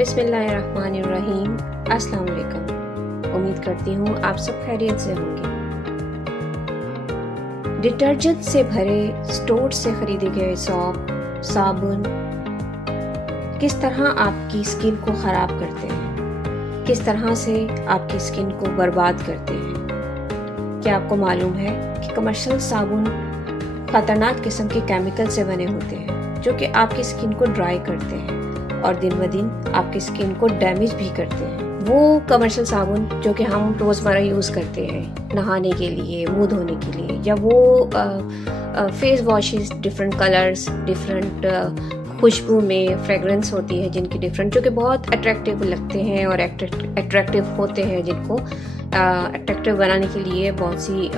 बिस्मिल्लाहिर्रहमानिर्रहीम। अस्सलाम वालेकुम। उम्मीद करती हूँ आप सब खैरियत से होंगे। डिटर्जेंट से भरे स्टोर से खरीदे गए सौंफ, साबुन किस तरह आपकी स्किन को ख़राब करते हैं, किस तरह से आपकी स्किन को बर्बाद करते हैं। क्या आपको मालूम है कि कमर्शियल साबुन ख़तरनाक किस्म के केमिकल से बने होते हैं जो कि आपकी स्किन को ड्राई करते हैं और दिन ब दिन आपकी स्किन को डैमेज भी करते हैं। वो कमर्शियल साबुन जो कि हम रोज़मर्रा यूज़ करते हैं नहाने के लिए, मुंह धोने के लिए, या वो face washes different colours, different खुशबू में फ्रेगरेंस होती है जिनकी डिफरेंट, जो कि बहुत अट्रैक्टिव लगते हैं और अट्रैक्टिव होते हैं, जिनको अट्रैक्टिव बनाने के लिए बहुत सी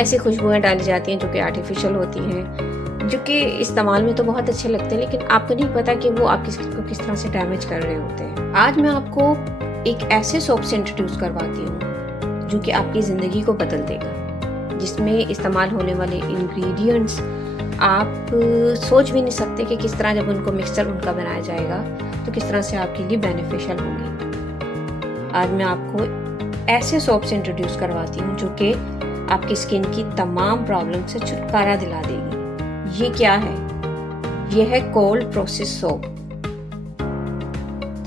ऐसी खुशबुएं डाली जाती हैं जो कि आर्टिफिशियल होती हैं, जो कि इस्तेमाल में तो बहुत अच्छे लगते हैं, लेकिन आपको नहीं पता कि वो आपकी स्किन को किस तरह से डैमेज कर रहे होते हैं। आज मैं आपको एक ऐसे सोप से इंट्रोड्यूस करवाती हूँ जो कि आपकी ज़िंदगी को बदल देगा, जिसमें इस्तेमाल होने वाले इंग्रेडिएंट्स आप सोच भी नहीं सकते कि किस तरह जब उनको मिक्सचर उनका बनाया जाएगा तो किस तरह से आपके लिए बेनिफिशियल होंगे। आज मैं आपको ऐसे सोप से इंट्रोड्यूस करवाती हूँ जो कि आपकी स्किन की तमाम प्रॉब्लम से छुटकारा दिला देगी। ये क्या है? ये है कोल्ड प्रोसेस सोप।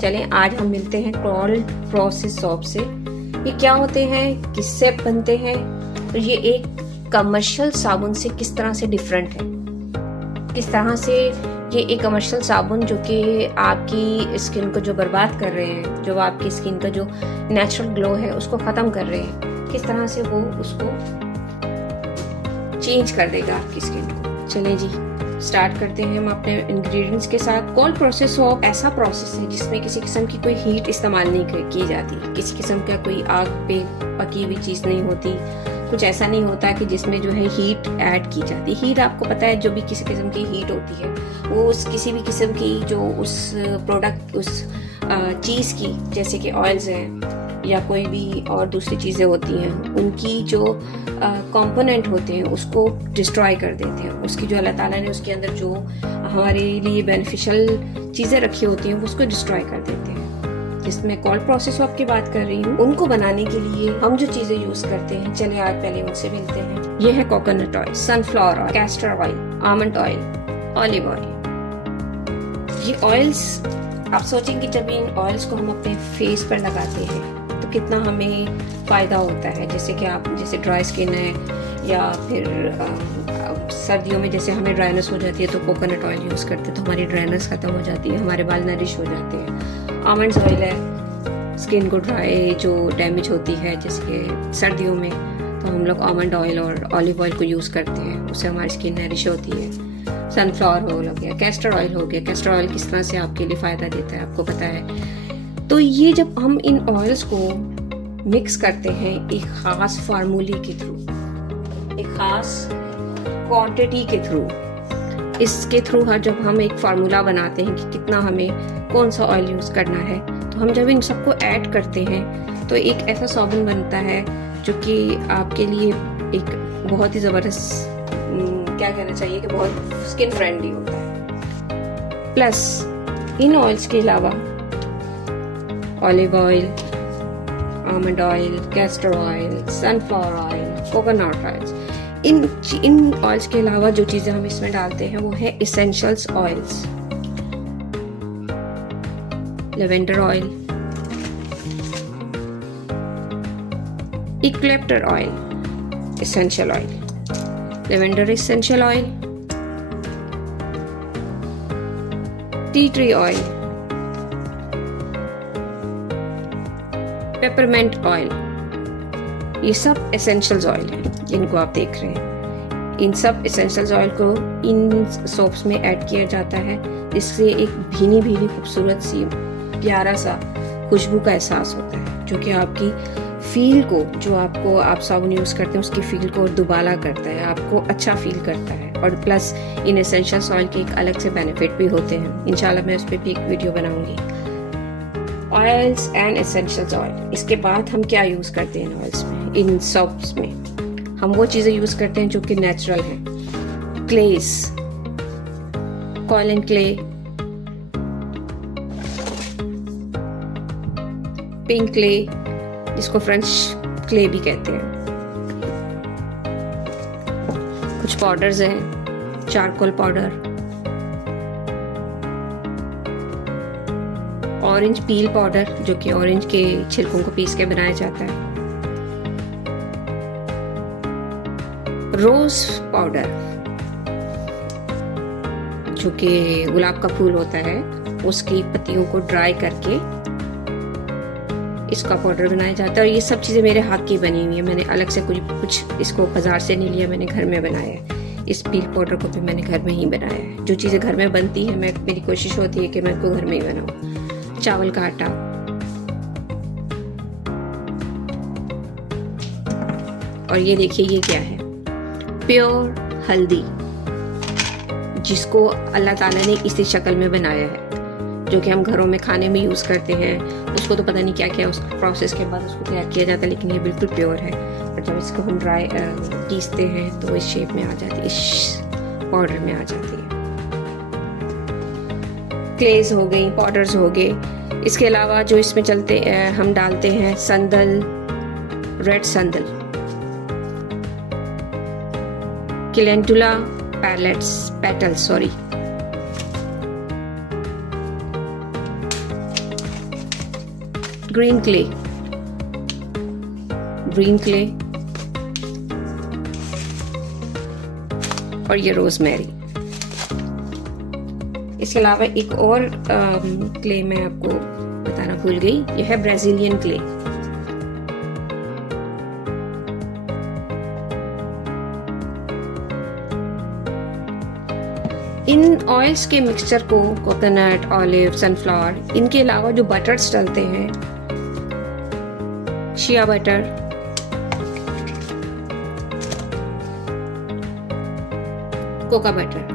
चलें आज हम मिलते हैं कोल्ड प्रोसेस सोप से। ये क्या होते हैं, किससे बनते हैं, तो ये एक कमर्शियल साबुन से किस तरह से डिफरेंट है, किस तरह से ये एक कमर्शियल साबुन जो कि आपकी स्किन को जो बर्बाद कर रहे हैं, जो आपकी स्किन का जो नेचुरल ग्लो है उसको ख़त्म कर रहे हैं, किस तरह से वो उसको चेंज कर देगा आपकी स्किन को। चलें जी स्टार्ट करते हैं हम अपने इंग्रेडिएंट्स के साथ। कोल्ड प्रोसेस सोप ऐसा प्रोसेस है जिसमें किसी किस्म की कोई हीट इस्तेमाल नहीं की जाती, किसी किस्म का कोई आग पे पकी हुई चीज़ नहीं होती, कुछ ऐसा नहीं होता कि जिसमें जो है हीट ऐड की जाती। हीट आपको पता है जो भी किसी किस्म की हीट होती है वो उस किसी भी किस्म की जो उस प्रोडक्ट उस चीज़ की, जैसे कि ऑयल्स हैं या कोई भी और दूसरी चीज़ें होती हैं, उनकी जो कंपोनेंट होते हैं उसको डिस्ट्रॉय कर देते हैं। उसकी जो अल्लाह ताला ने उसके अंदर जो हमारे लिए बेनिफिशियल चीज़ें रखी होती हैं वो उसको डिस्ट्रॉय कर देते हैं। जिसमें कोल्ड प्रोसेस सोप की बात कर रही हूँ, उनको बनाने के लिए हम जो चीज़ें यूज़ करते हैं, चलिए आज पहले उनसे मिलते हैं। ये है coconut oil, sunflower oil, castor oil, almond oil, olive oil. ये ऑयल्स आप सोचेंगे जब इन ऑयल्स को हम अपने फेस पर लगाते हैं तो कितना हमें फ़ायदा होता है। जैसे कि आप जैसे ड्राई स्किन है या फिर सर्दियों में जैसे हमें ड्राइनेस हो जाती है तो कोकोनट ऑयल यूज़ करते हैं तो हमारी ड्राइनेस ख़त्म हो जाती है, हमारे बाल नरिश हो जाते हैं। आमंड्स ऑयल है स्किन को ड्राई जो डैमेज होती है, जैसे कि सर्दियों में तो हम लोग आमंड ऑयल और ऑलिव ऑयल को यूज़ करते हैं, उससे हमारी स्किन नरिश होती है। सनफ्लावर ऑयल हो गया, कैस्टर ऑयल हो गया। कैस्टर ऑयल किस तरह से आपके लिए फ़ायदा देता है आपको पता है। तो ये जब हम इन ऑयल्स को मिक्स करते हैं एक ख़ास फार्मूले के थ्रू, एक ख़ास क्वांटिटी के थ्रू, इसके थ्रू जब हम एक फार्मूला बनाते हैं कि कितना हमें कौन सा ऑयल यूज़ करना है, तो हम जब इन सबको ऐड करते हैं तो एक ऐसा साबुन बनता है जो कि आपके लिए एक बहुत ही ज़बरदस्त क्या कहना चाहिए कि बहुत स्किन फ्रेंडली होता है। प्लस इन ऑयल्स के अलावा olive oil, almond oil, castor oil, sunflower oil, coconut oil, इन ऑयल्स के अलावा जो चीज़ें हम इसमें डालते हैं वो है essentials oils. Lavender oil, eucalyptus oil, essential oil, lavender essential oil, tea tree oil, peppermint oil, ये सब एसेंशियल्स ऑयल हैं जिनको आप देख रहे हैं। इन सब एसेंशियल्स ऑयल को इन सोप्स में ऐड किया जाता है जिससे एक भीनी भीनी खूबसूरत सी प्यारा सा खुशबू का एहसास होता है, जो कि आपकी फील को, जो आपको आप साबुन यूज़ करते हैं उसकी फील को दुबाला करता है, आपको अच्छा फील करता है। और प्लस इन एसेंशियल्स ऑयल के एक अलग से बेनिफिट भी होते हैं, इंशाल्लाह मैं उस पर भी एक वीडियो बनाऊंगी। Oils and essentials oil. इसके बाद हम क्या यूज़ करते हैं इन ऑयल्स में, इन सोप्स में? हम वो चीज़ें यूज़ करते हैं जो कि नेचुरल हैं। क्लेस, कॉलन क्ले, पिंक क्ले, जिसको फ्रेंच क्ले भी कहते हैं। कुछ पाउडर्स हैं, charcoal powder, orange peel powder जो कि ऑरेंज के छिलकों को पीस के बनाया जाता है, रोज पाउडर जो कि गुलाब का फूल होता है उसकी पत्तियों को ड्राई करके इसका पाउडर बनाया जाता है। और ये सब चीज़ें मेरे हाथ की बनी हुई है, मैंने अलग से कुछ इसको बाजार से नहीं लिया, मैंने घर में बनाया है। इस पील पाउडर को भी मैंने घर में ही बनाया है। जो चीज़ें घर में बनती है मेरी कोशिश होती है कि मैं इसको घर में ही बनाऊँ। चावल का आटा, और ये देखिए ये क्या है, प्योर हल्दी, जिसको अल्लाह ताला ने इसी शक्ल में बनाया है, जो कि हम घरों में खाने में यूज़ करते हैं। उसको तो पता नहीं क्या क्या उस प्रोसेस के बाद उसको तैयार किया जाता है, लेकिन ये बिल्कुल प्योर है। और जब इसको हम ड्राई पीसते हैं तो इस शेप में आ जाती है, इस पाउडर में आ जाती है। क्लेज हो गई, पाउडर्स हो गए। इसके अलावा जो इसमें चलते हम डालते हैं संदल, रेड संदल, कैलेंडुला पेटल्स, ग्रीन क्ले और ये रोजमेरी। इसके अलावा एक और क्ले मैं आपको बताना भूल गई, यह है ब्राजीलियन क्ले। इन ऑयल्स के मिक्सचर को कोकोनट, ऑलिव, सनफ्लावर, इनके अलावा जो बटर्स डलते हैं, शिया बटर, कोका बटर,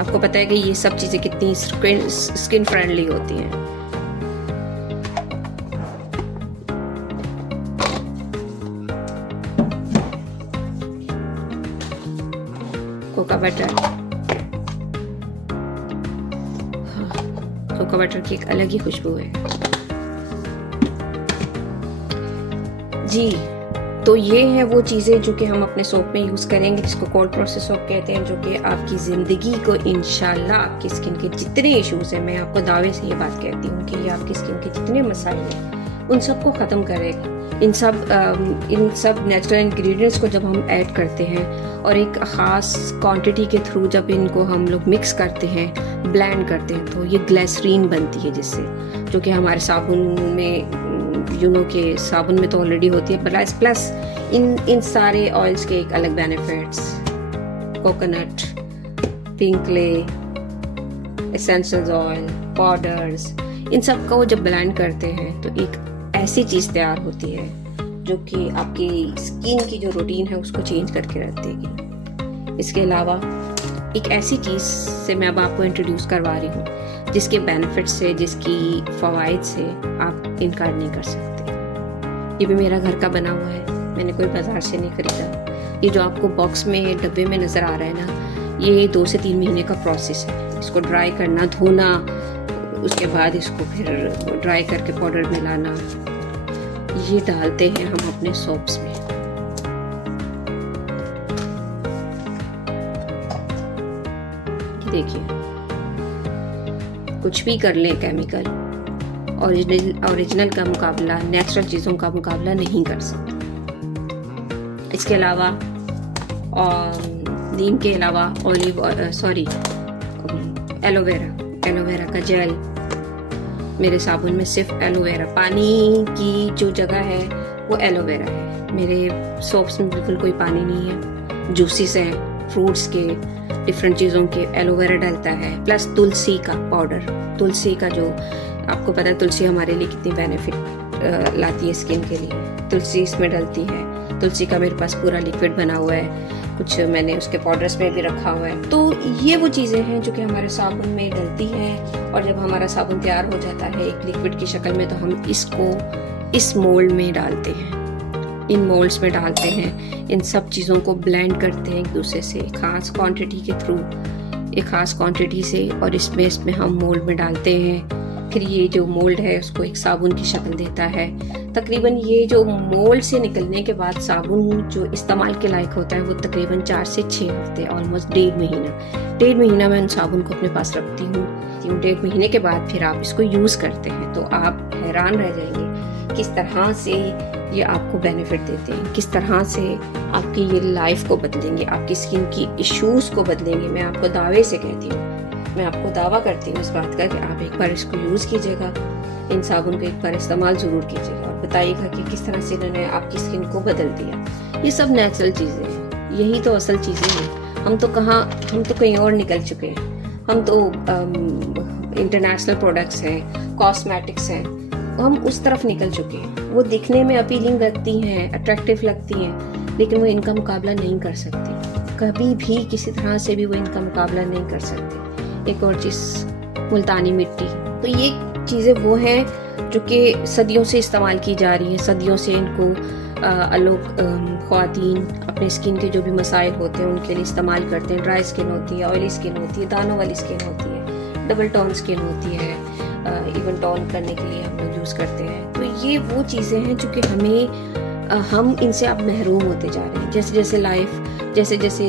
आपको पता है कि ये सब चीजें कितनी स्किन फ्रेंडली होती हैं। कोका बटर की एक अलग ही खुशबू है जी। तो ये है वो चीज़ें जो कि हम अपने सोप में यूज़ करेंगे, जिसको कोल्ड प्रोसेस सोप कहते हैं, जो कि आपकी ज़िंदगी को इंशाल्लाह आपकी स्किन के जितने इश्यूज़ हैं, मैं आपको दावे से ये बात कहती हूँ कि ये आपकी स्किन के जितने मसाइल हैं उन सबको ख़त्म करेगा। इन सब नेचुरल इंग्रेडिएंट्स को जब हम ऐड करते हैं और एक ख़ास क्वांटिटी के थ्रू जब इनको हम लोग मिक्स करते हैं, ब्लेंड करते हैं, तो ये ग्लिसरीन बनती है, जिससे जो कि हमारे साबुन में के साबुन में तो ऑलरेडी होती है, प्लस इन सारे ऑयल्स के एक अलग benefits, coconut, pink clay, essential oil, powders, इन सब को जब ब्लेंड करते हैं तो एक ऐसी चीज़ तैयार होती है जो कि आपकी स्किन की जो रूटीन है उसको चेंज करके रख देगी। इसके अलावा एक ऐसी चीज़ से मैं अब आपको इंट्रोड्यूस करवा रही हूँ जिसके बेनिफिट से, जिसकी फ़वाइद से आप इनकार नहीं कर सकते। ये भी मेरा घर का बना हुआ है, मैंने कोई बाजार से नहीं खरीदा। ये जो आपको बॉक्स में, डब्बे में नज़र आ रहा है ना, ये 2 से 3 महीने का प्रोसेस है। इसको ड्राई करना, धोना, उसके बाद इसको फिर ड्राई करके पाउडर में लाना, ये डालते हैं हम अपने सोप्स में। देखिए, कुछ भी कर लें, केमिकल ओरिजिनल का मुकाबला, नेचुरल चीज़ों का मुकाबला नहीं कर सकते। इसके अलावा नीम के अलावा एलोवेरा का जेल, मेरे साबुन में सिर्फ एलोवेरा, पानी की जो जगह है वो एलोवेरा है। मेरे सोप्स में बिल्कुल कोई पानी नहीं है, जूसेस हैं, फ्रूट्स के, डिफरेंट चीज़ों के एलोवेरा डलता है, प्लस तुलसी का पाउडर। तुलसी का जो आपको पता है, तुलसी हमारे लिए कितनी बेनिफिट लाती है स्किन के लिए, तुलसी इसमें डलती है। तुलसी का मेरे पास पूरा लिक्विड बना हुआ है, कुछ मैंने उसके पाउडर्स में भी रखा हुआ है। तो ये वो चीज़ें हैं जो कि हमारे साबुन में डलती हैं, और जब हमारा साबुन तैयार हो जाता है एक लिक्विड की शक्ल में, तो हम इसको इस मोल्ड में डालते हैं, इन मोल्ड्स में डालते हैं, इन सब चीज़ों को ब्लेंड करते हैं एक दूसरे से खास क्वांटिटी के थ्रू, एक खास क्वांटिटी से, और इसमें हम मोल्ड में डालते हैं, फिर ये जो मोल्ड है उसको एक साबुन की शक्ल देता है। तकरीबन ये जो मोल्ड से निकलने के बाद साबुन जो इस्तेमाल के लायक होता है वो तकरीबन 4 से 6 हफ्ते, ऑलमोस्ट 1.5 महीना मैं उन साबुन को अपने पास रखती हूँ। 1.5 महीने के बाद फिर आप इसको यूज़ करते हैं तो आप हैरान रह जाएंगे किस तरह से ये आपको बेनिफिट देते हैं, किस तरह से आपकी ये लाइफ को बदलेंगे, आपकी स्किन की इश्यूज़ को बदलेंगे। मैं आपको दावे से कहती हूँ, मैं आपको दावा करती हूँ इस बात का कि आप एक बार इसको यूज़ कीजिएगा, इन साबुन को एक बार इस्तेमाल ज़रूर कीजिएगा और बताइएगा कि किस तरह से इन्होंने आपकी स्किन को बदल दिया। ये सब नेचुरल चीज़ें हैं, यही तो असल चीज़ें हैं। हम तो कहीं और निकल चुके हैं। हम तो इंटरनेशनल प्रोडक्ट्स हैं, कॉस्मेटिक्स हैं, हम उस तरफ निकल चुके हैं। वो दिखने में अपीलिंग लगती हैं, अट्रैक्टिव लगती हैं, लेकिन वो इनका मुकाबला नहीं कर सकती। कभी भी किसी तरह से भी वो इनका मुकाबला नहीं कर सकती। एक और चीज़, मुल्तानी मिट्टी। तो ये चीज़ें वो हैं जो कि सदियों से इस्तेमाल की जा रही हैं। सदियों से इनको लोग ख़वातीन अपने स्किन के जो भी मसाइल होते हैं उनके लिए इस्तेमाल करते हैं। ड्राई स्किन होती है, ऑयली स्किन होती है, दानों वाली स्किन होती है, डबल टोन स्किन होती है, इवन टोन करने के लिए हम लोग यूज़ करते हैं। तो ये वो चीज़ें हैं जो कि हम इनसे अब महरूम होते जा रहे हैं। जैसे जैसे लाइफ, जैसे जैसे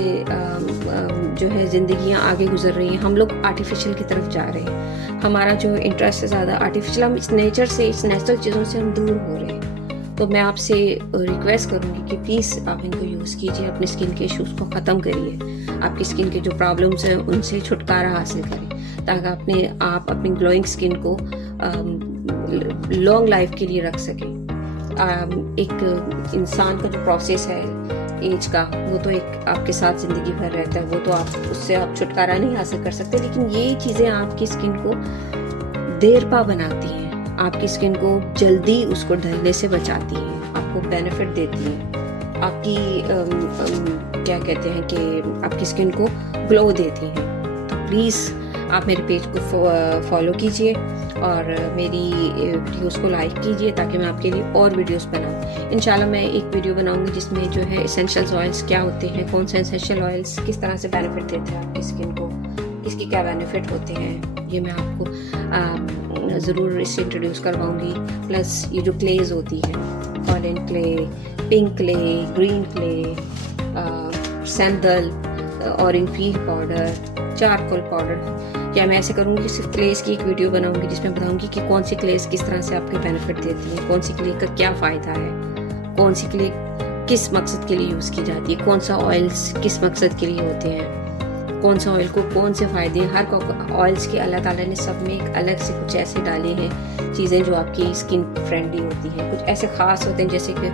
जो है ज़िंदगियाँ आगे गुजर रही हैं, हम लोग आर्टिफिशियल की तरफ जा रहे हैं। हमारा जो इंटरेस्ट है ज़्यादा आर्टिफिशियल, हम इस नेचर से, इस नेचुरल चीज़ों से हम दूर हो रहे हैं। तो मैं आपसे रिक्वेस्ट करूँगी कि प्लीज़ आप इनको यूज़ कीजिए, अपनी स्किन के इश्यूज़ को ख़त्म करिए, आपकी स्किन के जो प्रॉब्लम्स हैं उनसे छुटकारा हासिल करें, ताकि आप अपनी ग्लोइंग स्किन को लॉन्ग लाइफ के लिए रख सकें। एक इंसान का जो प्रोसेस है एज का, वो तो एक आपके साथ ज़िंदगी भर रहता है, वो तो उससे आप छुटकारा नहीं हासिल कर सकते, लेकिन ये चीज़ें आपकी स्किन को देरपा बनाती हैं, आपकी स्किन को जल्दी उसको ढलने से बचाती हैं, आपको बेनिफिट देती हैं, आपकी क्या कहते हैं कि आपकी स्किन को ग्लो देती हैं। तो प्लीज़ आप मेरे पेज को फॉलो कीजिए और मेरी वीडियोस को लाइक कीजिए ताकि मैं आपके लिए और वीडियोस बनाऊं। इंशाल्लाह मैं एक वीडियो बनाऊंगी जिसमें जो है एसेंशियल ऑयल्स क्या होते हैं, कौन से एसेंशियल ऑयल्स किस तरह से बेनिफिट देते हैं आपकी स्किन को, इसके क्या बेनिफिट होते हैं, ये मैं आपको ज़रूर इससे इंट्रोड्यूस करवाऊंगी। प्लस ये जो क्लेज होती हैं, Colin clay, pink clay, green clay, sandal, orange peel powder, charcoal powder, या मैं ऐसे करूँगी सिर्फ क्लेस की एक वीडियो बनाऊंगी जिसमें बताऊंगी कि कौन सी क्लेस किस तरह से आपके बेनिफिट देती है, कौन सी क्ले का क्या फ़ायदा है, कौन सी क्ले किस मकसद के लिए यूज़ की जाती है, कौन सा ऑयल्स किस मकसद के लिए होते हैं, कौन सा ऑयल को कौन से फ़ायदे हैं। हर ऑयल्स की अल्लाह ताला ने सब में एक अलग से कुछ ऐसे डाले हैं चीज़ें जो आपकी स्किन फ्रेंडली होती हैं, कुछ ऐसे ख़ास होते हैं। जैसे कि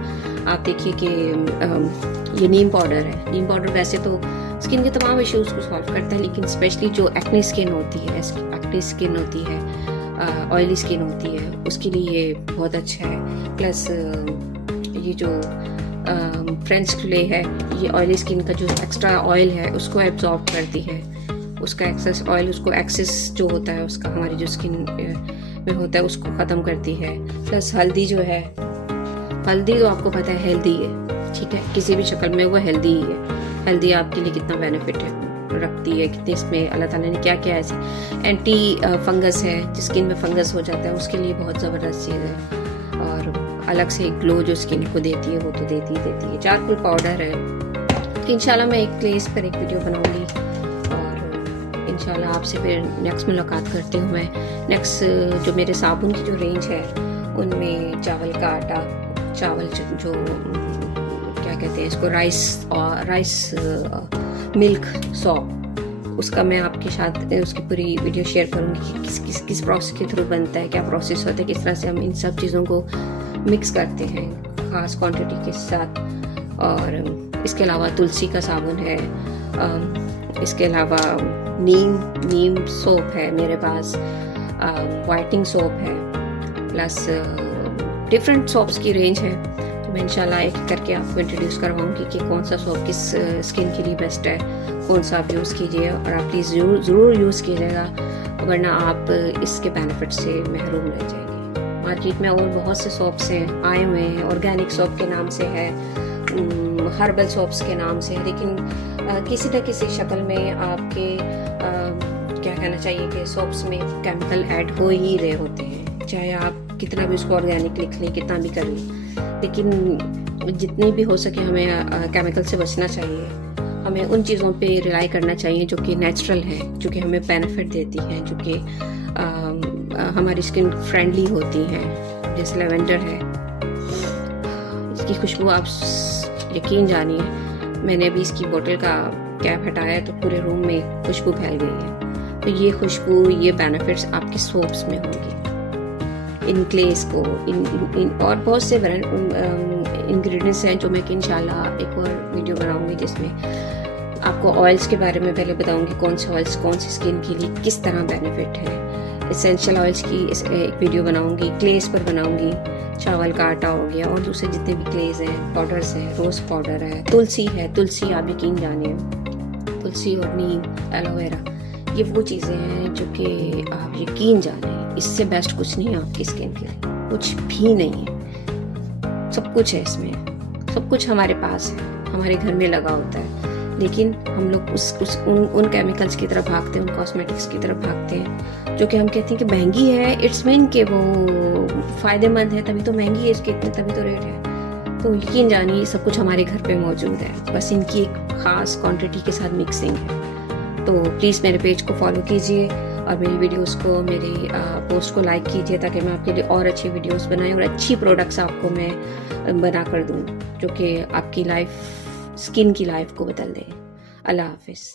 आप देखिए कि ये नीम पाउडर है। नीम पाउडर वैसे तो स्किन के तमाम इश्यूज़ को सॉल्व करता है, लेकिन स्पेशली जो एक्ने स्किन होती है, ऑयली स्किन होती है, उसके लिए ये बहुत अच्छा है। प्लस ये जो फ्रेंच क्ले है, ये ऑयली स्किन का जो एक्स्ट्रा ऑयल है उसको एब्जॉर्ब करती है, उसका एक्सेस ऑयल, उसको एक्सेस जो होता है उसका हमारी जो स्किन में होता है उसको ख़त्म करती है। प्लस हल्दी जो है, हल्दी तो आपको पता है हेल्दी है, ठीक है, किसी भी शक्ल में वो हेल्दी ही है। हेल्दी आपके लिए कितना बेनिफिट रखती है, कितने इसमें अल्लाह ताला ने क्या क्या ऐसी एंटी फंगस है, जिस स्किन में फंगस हो जाता है उसके लिए बहुत ज़बरदस्त चीज़ है। और अलग से ग्लो जो स्किन को देती है वो तो देती है। चारकोल पाउडर है। तो इंशाल्लाह मैं एक प्लेस पर एक वीडियो बनाऊंगी और इंशाल्लाह आपसे फिर नेक्स्ट मुलाकात करती हूँ मैं। नेक्स्ट जो मेरे साबुन की जो रेंज है उनमें चावल का आटा, चावल जो क्या कहते हैं इसको, राइस मिल्क सॉप, उसका मैं आपके साथ उसकी पूरी वीडियो शेयर करूँगी कि किस प्रोसेस के थ्रू बनता है, क्या प्रोसेस होता है, किस तरह से हम इन सब चीज़ों को मिक्स करते हैं ख़ास क्वांटिटी के साथ। और इसके अलावा तुलसी का साबुन है, इसके अलावा नीम सोप है मेरे पास, वाइटनिंग सोप है, प्लस डिफरेंट सोप्स की रेंज है। तो मैं इंशाल्लाह एक करके आपको इंट्रोड्यूस करवाऊँगी कि कौन सा सोप किस स्किन के लिए बेस्ट है, कौन सा आप यूज़ कीजिए। और आप प्लीज़ ज़रूर यूज़ कीजिएगा, वरना आप इसके बेनिफिट से महरूम रह जाएंगे। मार्केट में और बहुत से सोप्स हैं आए हुए हैं, ऑर्गेनिक सोप के नाम से है, हर्बल सोप्स के नाम से है, लेकिन किसी न किसी शक्ल में आपके क्या कहना चाहिए कि सोप्स में केमिकल ऐड हो ही रहे होते हैं, चाहे आप कितना भी उसको ऑर्गेनिक लिख लें, कितना भी कर लें, लेकिन जितनी भी हो सके हमें केमिकल से बचना चाहिए। हमें उन चीज़ों पे रिलाई करना चाहिए जो कि नेचुरल है, जो कि हमें बेनिफिट देती हैं, जो कि हमारी स्किन फ्रेंडली होती हैं, जैसे लेवेंडर है। इसकी खुशबू आप यकीन जानिए, मैंने अभी इसकी बोतल का कैप हटाया तो पूरे रूम में खुशबू फैल गई है। तो ये खुशबू, ये बेनिफिट्स आपके सोप्स में होंगी। इन क्लेस को इन और बहुत से इंग्रेडिएंट्स हैं जो मैं कि इंशाल्लाह एक और वीडियो बनाऊंगी जिसमें आपको ऑयल्स के बारे में पहले बताऊंगी, कौन से ऑयल्स कौन सी स्किन के लिए किस तरह बेनिफिट है। एसेंशियल ऑयल्स की एक वीडियो बनाऊंगी, क्लेस पर बनाऊंगी, चावल का आटा हो गया और दूसरे जितने भी क्लेज हैं, पाउडर्स हैं, रोज़ पाउडर है, तुलसी है, तुलसी आप यकीन जानिए, तुलसी और नीम, एलोवेरा, ये वो चीज़ें हैं जो कि आप यकीन जाने इससे बेस्ट कुछ नहीं है आपकी स्किन के लिए, कुछ भी नहीं है। सब कुछ है इसमें, सब कुछ हमारे पास है, हमारे घर में लगा होता है, लेकिन हम लोग उन केमिकल्स की तरफ भागते हैं, उन कॉस्मेटिक्स की तरफ भागते हैं जो कि हम कहते हैं कि महंगी है, इट्स मीन कि वो फ़ायदेमंद है, तभी तो महंगी है इसकी इतने, तभी तो रेट है। तो यकीन जानिए सब कुछ हमारे घर पे मौजूद है, बस इनकी एक ख़ास क्वांटिटी के साथ मिक्सिंग है। तो प्लीज़ मेरे पेज को फॉलो कीजिए और मेरी वीडियोस को, मेरी पोस्ट को लाइक कीजिए ताकि मैं आपके लिए और अच्छी वीडियोस बनाएं और अच्छी प्रोडक्ट्स आपको मैं बना कर दूँ जो कि आपकी लाइफ, स्किन की लाइफ को बदल दे। अल्लाह हाफिज़।